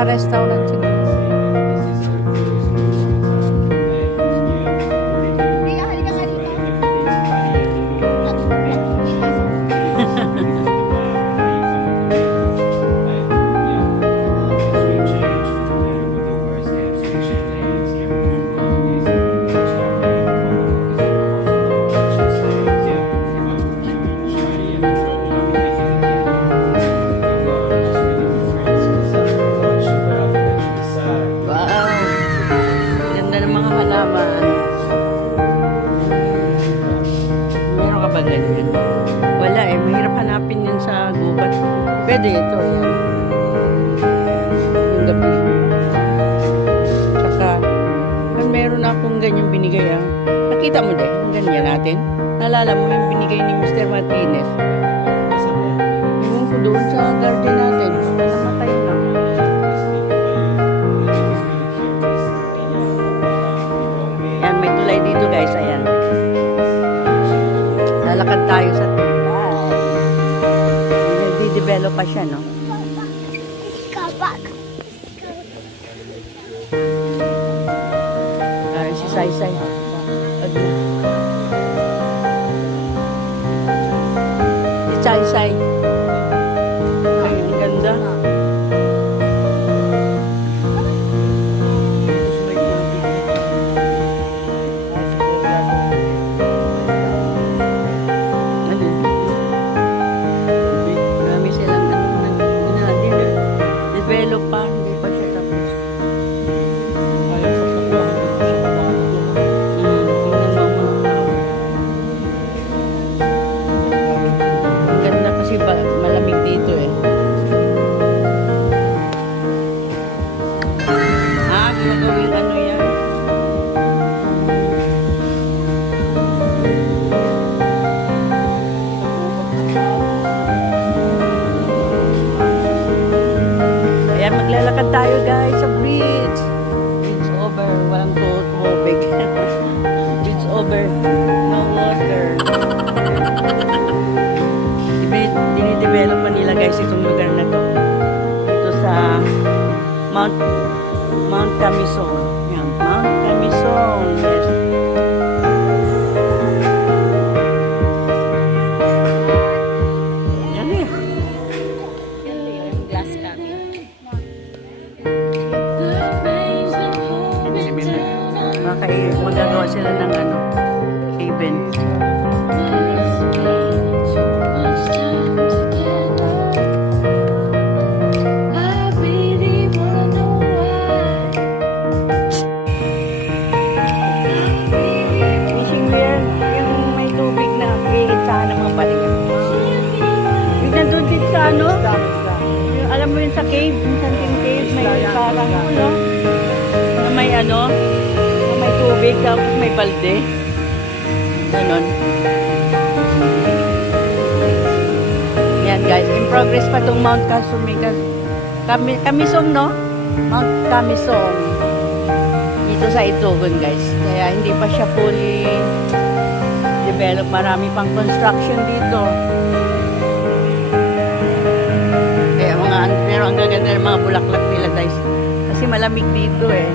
Naka-restaurant siguro. Wala eh, mahirap hanapin yun sa gubat. Pwede ito, yan. Yung gabi. Tsaka, meron akong ganyan binigay ah. Nakita mo din, yung ganyan natin. Naalala mo yung binigay ni Mr. Martinez. Yung doon sa garden natin. Namatay na. Yan, may tulay dito guys, ayan. Lalakad tayo sa tulay. Nagdi-develop pa siya, no? Ay, si Sai-Sai. Pag na. Si Sai-Sai. Ay, ang ganda. Develop pa, hindi pa siya tapos. Ang ganda kasi malamig dito eh. Gagawin ano yan? Maglalakad tayo guys sa bridge. Bridge over. Walang tubig. Bridge over. No water. Dinidevelop pa nila guys itong lugar na to. Dito sa Mount Camisong. Yan. Mount Camisong. Yes. Magagawa sila ng ano, haven. Fishing weir, yung may tubig na gilid sa ng mga balikat. Yung nandun din sa ano, yung, alam mo yun sa cave, yung Santing Cave, may parang ano, na may ano, may tubig, tapos may balde. Ganon. Yan guys, in progress pa itong Mount Camisong, no? Mount Camisong. Dito sa Itugon guys. Kaya hindi pa siya fully develop. Marami pang construction dito. Kaya pero ang gaganda ng mga bulaklak nila guys. Kasi malamig dito eh.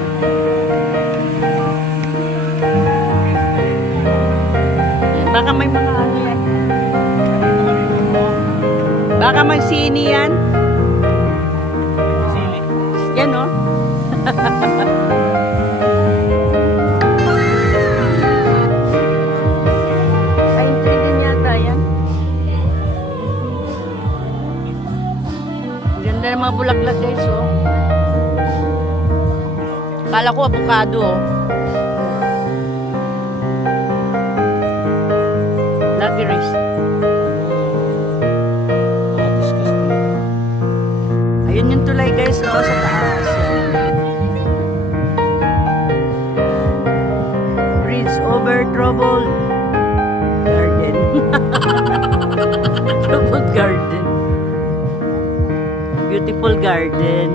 Baka may mga ano yan. Baka may sini yan. Sili. Yan o. Ay, tree din yata yan. Ganda ng mga bulaklak guys o. Kala ko avocado o. Lageris. Ayun yung tulay guys, oh, sa taas. Bridge over troubled garden. Troubled garden. Beautiful garden.